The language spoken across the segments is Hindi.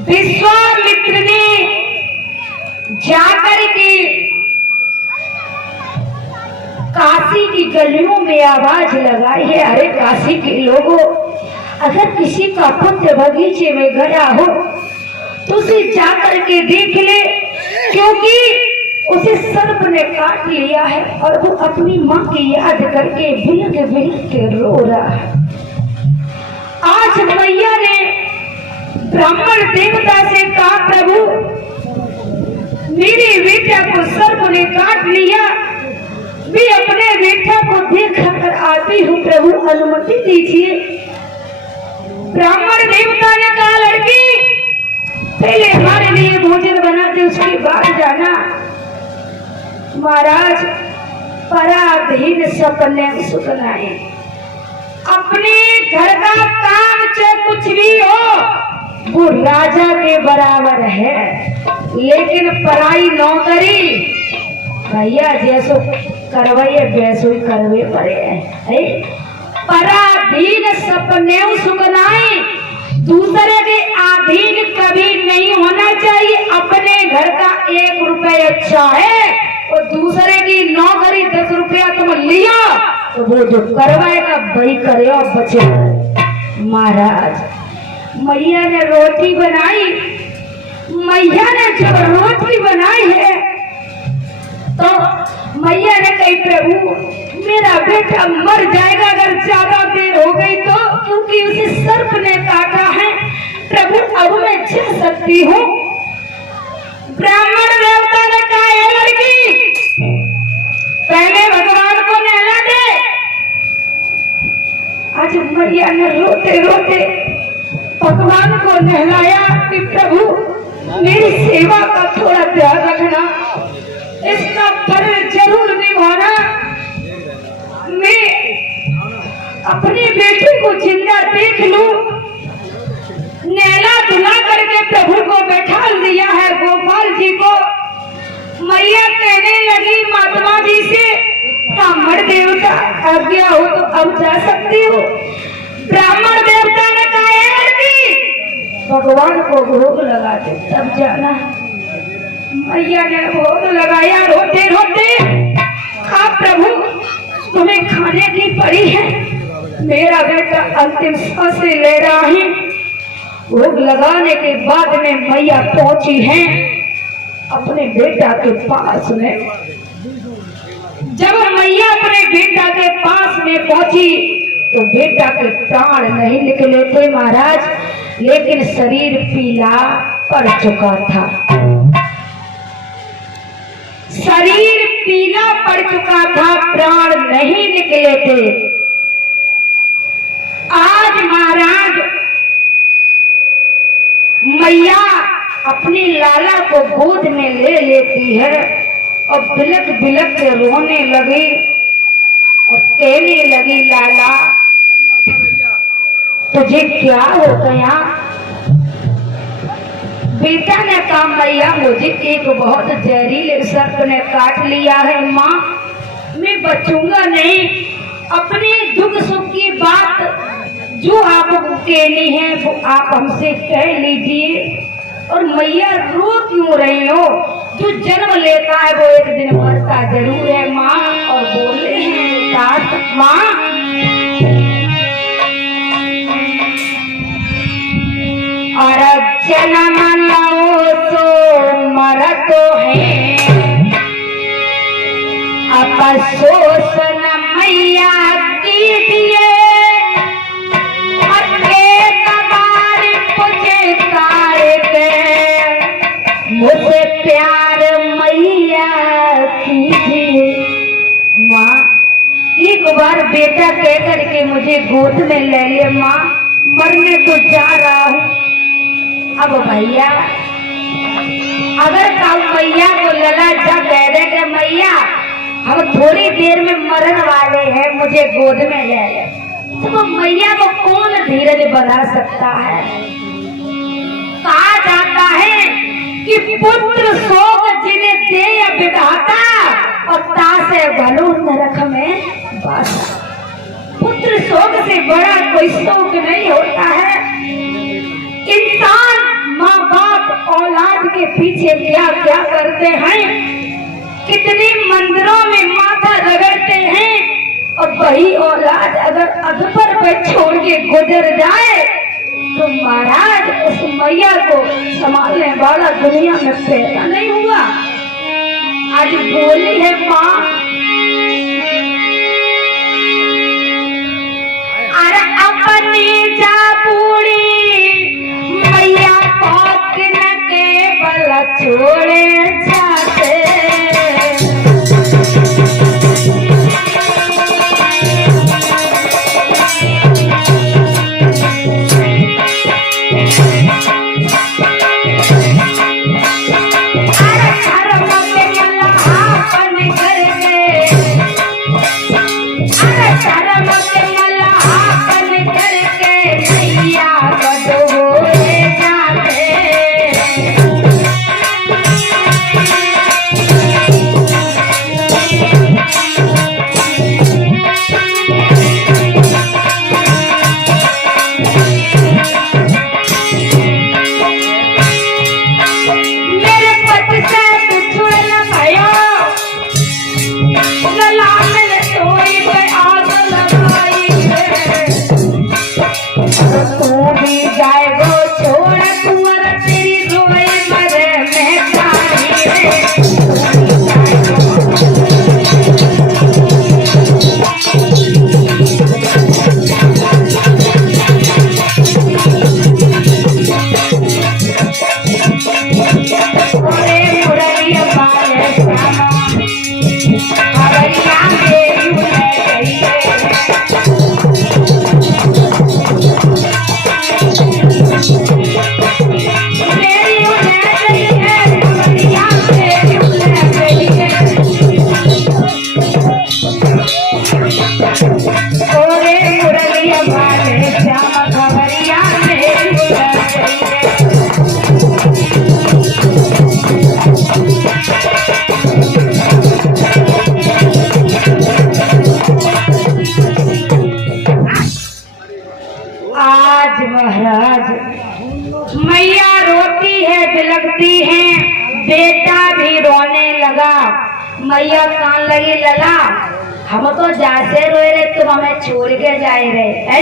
विश्वामित्र ने जाकर के काशी की गलियों में आवाज लगाई है, अरे काशी के लोगों, अगर किसी का पुत्र बगीचे में गया हो तो उसे जाकर के देख ले, क्योंकि उसे सर्प ने काट लिया है और वो अपनी माँ की याद करके बिलक बिलक के रो रहा है। आज मैया ने ब्राह्मण देवता से कहा, प्रभु मेरे बेटा को सर्प ने काट लिया, मैं अपने बेटा को देख कर आती हूँ, प्रभु अनुमति दीजिए। ब्राह्मण देवता ने कहा, लड़की पहले हमारे लिए भोजन बना दे, उसके बाद जाना। महाराज पराधीन सपने सुनाए, अपने घर का काम चाहे कुछ भी हो वो राजा के बराबर है, लेकिन पराई नौकरी भैया जैसो करवाइए वैसो ही करवे पड़े है। पराधीन सपने सुनाए, दूसरे के अधीन कभी नहीं होना चाहिए। अपने घर का 1 रुपए अच्छा है और दूसरे की नौकरी 10 रुपया तुम लिया तो वो जो करवाएगा वही करे और बचे। महाराज मैया ने रोटी बनाई, मैया ने जब रोटी बनाई है तो मैया ने कही, प्रभु मेरा बेटा मर जाएगा अगर ज्यादा देर हो गई तो, क्योंकि उसे सर्प ने काटा है। प्रभु अब मैं झेल सकती हूँ। ब्राह्मण देवता ने कहा, ये लड़की पहले भगवान को नहला दे। आज मैया ने रोते रोते भगवान को नहलाया कि प्रभु मेरी सेवा का थोड़ा ध्यान रखना, इसका फर्ज जरूर निभाना। मैं अपने बेटे को जिंदा देख लूं। नैला धुला करके प्रभु को बैठा दिया है गोपाल जी को। मैया कहने लगी महात्मा जी से, ब्राह्मण देवता आज्ञा हो तो अब जा सकती हो। ब्राह्मण देवता ने कहा, लड़की भगवान को भोग लगा दे तब जाना। मैया ने भोग लगाया, रोते रोते कहा, प्रभु तुम्हें खाने की पड़ी है, मेरा बेटा अंतिम सांस ले रहा है। भोग लगाने के बाद में मैया पहुंची हैं अपने बेटा के पास में। जब मैया अपने बेटा के पास में पहुंची तो बेटा के प्राण नहीं निकले थे महाराज, लेकिन शरीर पीला पड़ चुका था। शरीर पीला पड़ चुका था, प्राण नहीं निकले थे। आज महाराज मैया अपनी लाला को गोद में ले लेती है और बिलक बिलक के रोने लगी और कहने लगी, लाला तुझे क्या हो गया? बेटा ने कहा, मैया मुझे एक बहुत जहरीले सर्प ने काट लिया है माँ, मैं बचूंगा नहीं। अपने दुख सुख की बात जो आपको कहनी है वो आप हमसे कह लीजिए। और मैया रो क्यों रहे हो? जो जन्म लेता है वो एक दिन मरता जरूर है माँ। और बोले हैं दास माँ, और जन्म लो तो मर तो है, अफसोस न मैया कीजिए। मुझसे प्यार मैया कीजिए। माँ एक बार बेटा कह करके मुझे गोद में ले ले माँ, मरने तो जा रहा हूँ। अब भैया अगर कल मैया को लला जा कह दे कि मैया हम थोड़ी देर में मरने वाले हैं, मुझे गोद में ले ले, तो मैया को कौन धीरज बना सकता है? कहा जाता है कि पुत्र शोक जिन्हें दे विधाता और तासे भलो नरक में बासा। पुत्र शोक से बड़ा कोई शोक नहीं होता है। इंसान माँ औलाद के पीछे क्या क्या करते हैं, कितनी मंदिरों में माथा रगड़ते हैं, और वही औलाद अगर अधपर पे छोड़ के गुजर जाए तो महाराज उस मैया को संभालने वाला दुनिया में पैदा नहीं हुआ। आज बोली है माँ, अरे अपनी जा बूढ़ी मैया पौक न केवल छोड़े जाते। मैया रोती है, बिलखती है, बेटा भी रोने लगा। मैया कान लगी लगा, हम तो जाते रोए रहे, तुम हमें छोड़ के जाए रहे।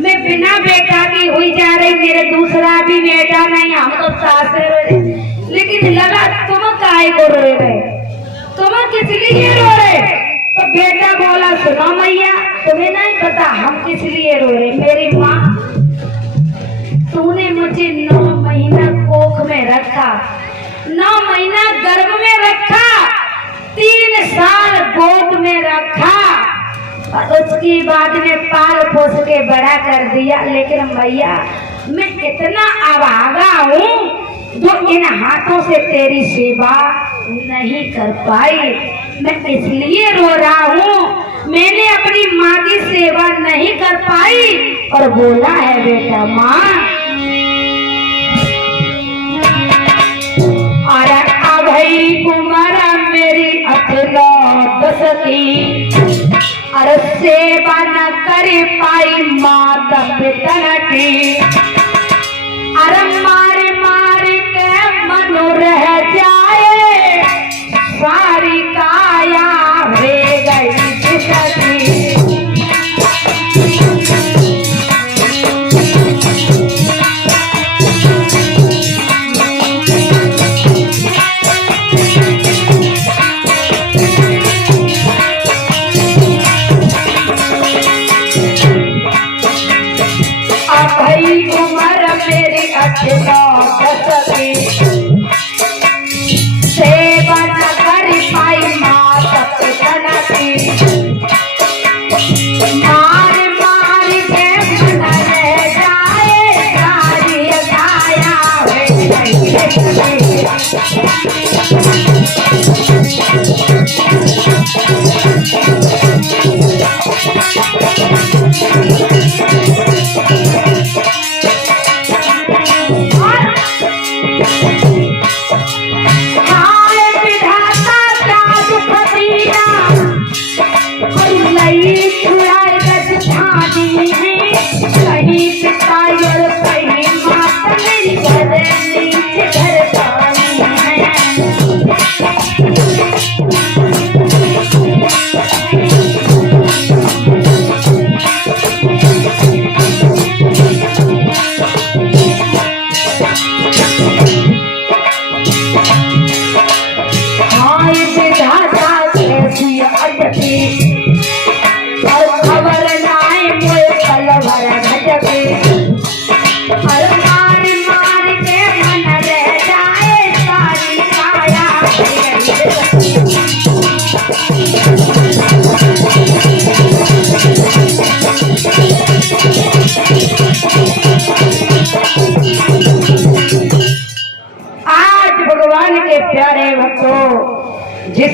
मैं बिना बेटा की हुई जा रही, मेरे दूसरा भी बेटा नहीं, हम तो सासे रोए रहे। लेकिन लगा तुम काहे को रोए रहे, तुम किस लिए रो रहे? तो बेटा बोला सुनो मैया, तुम्हें नहीं पता हम किस लिए रो रहे। मेरी माँ, तूने मुझे 9 महीना कोख में रखा, 9 महीना गर्भ में रखा, 3 साल गोद में रखा, और उसके बाद में पाल पोस के बड़ा कर दिया। लेकिन मैया, मैं इतना अभागा हूँ जो इन हाथों से तेरी सेवा नहीं कर पाई। मैं इसलिए रो रहा हूँ, मैंने अपनी माँ की सेवा नहीं कर पाई। और बोला है बेटा माँ, और अभई उमर मेरी 8-9 की, और सेवा न कर पाई माता पिता की। अरे मारे मारे के मन रह जाए, सारी काया हो गई जिसकी। सेवा न कर पाई माता पिता की, मार मार के मन रह जाए, सारी काया हो गई। कहीं पिता और कहीं माता, मेरी घर नीचे घर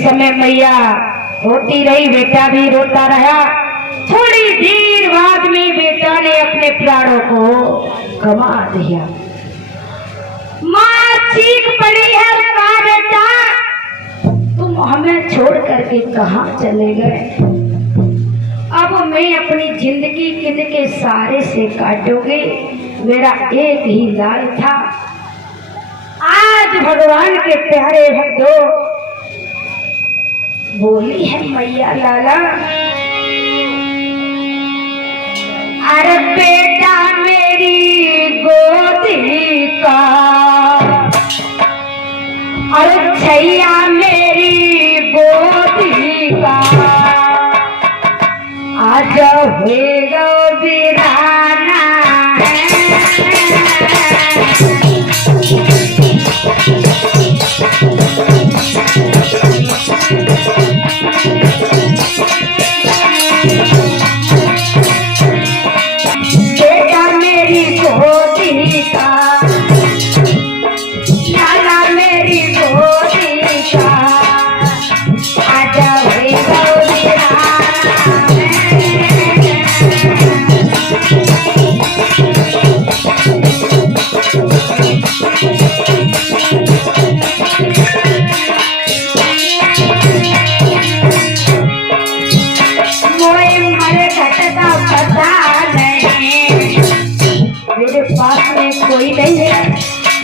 समय मैया रोती रही, बेटा भी रोता रहा। थोड़ी देर बाद में बेटा ने अपने प्राणों को गंवा दिया। माँ चीख पड़ी है, कहा बेटा तुम हमें छोड़ करके कहाँ चले गए? अब मैं अपनी जिंदगी किनके सहारे से काटूंगी? मेरा एक ही लाल था। आज भगवान के प्यारे भक्तों, बोली है मैया लाला, अरे बेटा मेरी गोदी का, अरे छैया मेरी गोदी का, आज होएगा वीराना बेटा मेरी गोदी का, लाला मेरी गोदी का, आजा होएगा वीराना। मेरे पास में कोई नहीं है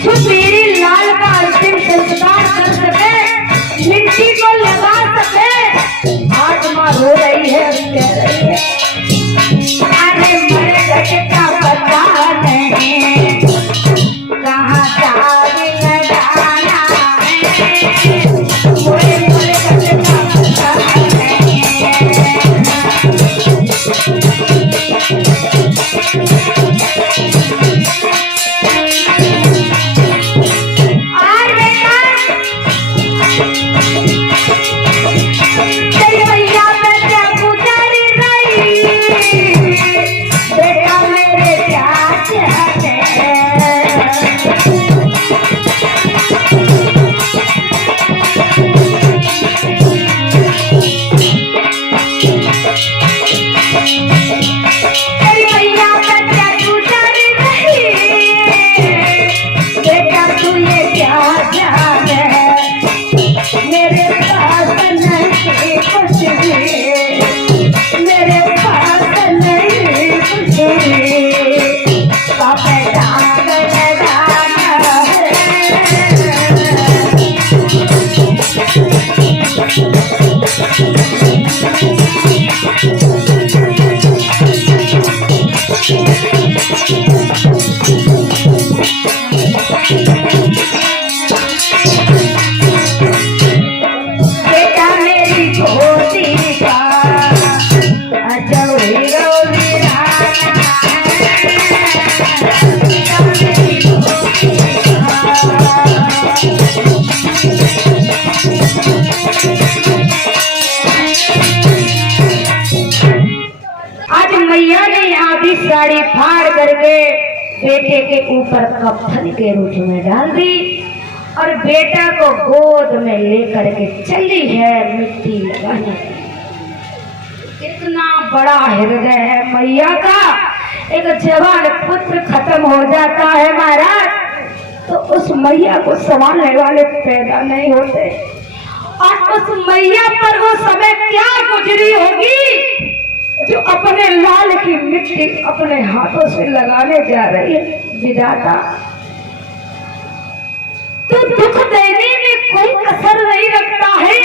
जो मेरी लाल का अंतिम संस्कार कर सके, मिट्टी को लगा सके। आज माँ रो रही है, कह रही है अरे मेरे घर का पता नहीं, कहाँ जाने लगाना है, मेरे घर का पता नहीं। साड़ी फाड़ करके बेटे के ऊपर कफन के रूप में डाल दी और बेटा को गोद में लेकर के चली है मिट्टी लगाने। कितना बड़ा हृदय है मैया का। एक जवान पुत्र खत्म हो जाता है महाराज, तो उस मैया को संभालने वाले पैदा नहीं होते, और उस मैया पर वो समय क्या गुजरी होगी जो अपने लाल की मिट्टी अपने हाथों से लगाने जा रही है। विधाता तो दुख देने में कोई कसर नहीं रखता है,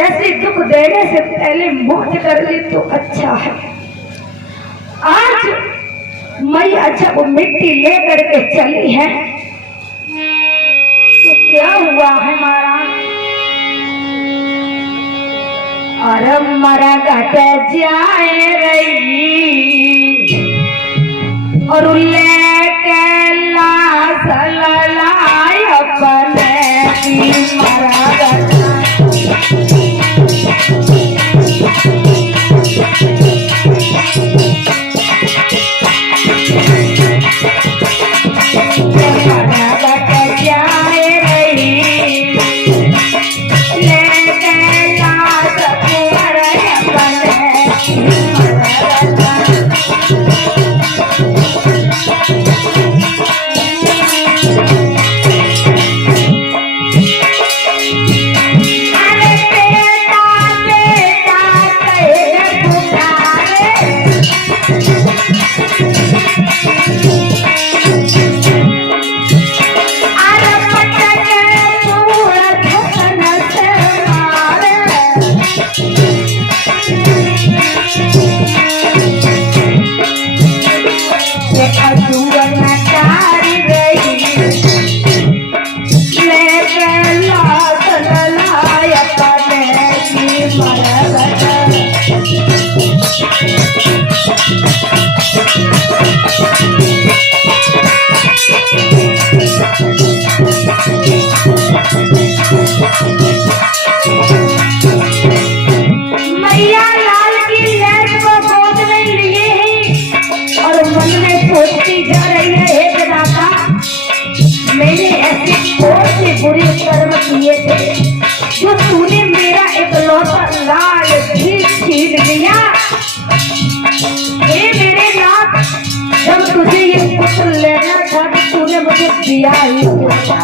ऐसे दुख देने से पहले मौत कर ली तो अच्छा है। आज मैया जब मिट्टी लेकर के चली है तो क्या हुआ है महाराज? और मरा घट जाए रही और लेके लाश ललाई अपने की मरा घट जाए रही लेके दिया ही था।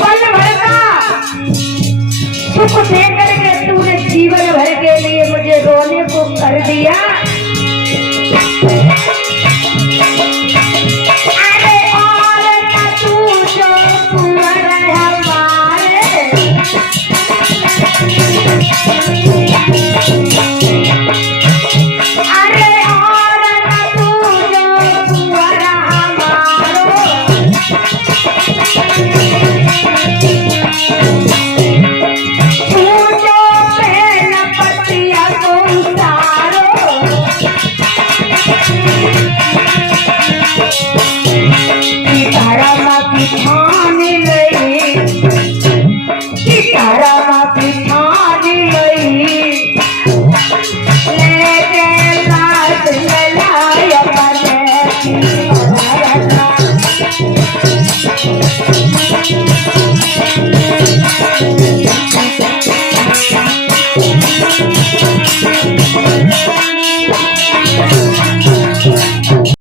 पल भर का सुख दे करके तूने जीवन भर के लिए मुझे रोने को कर दिया।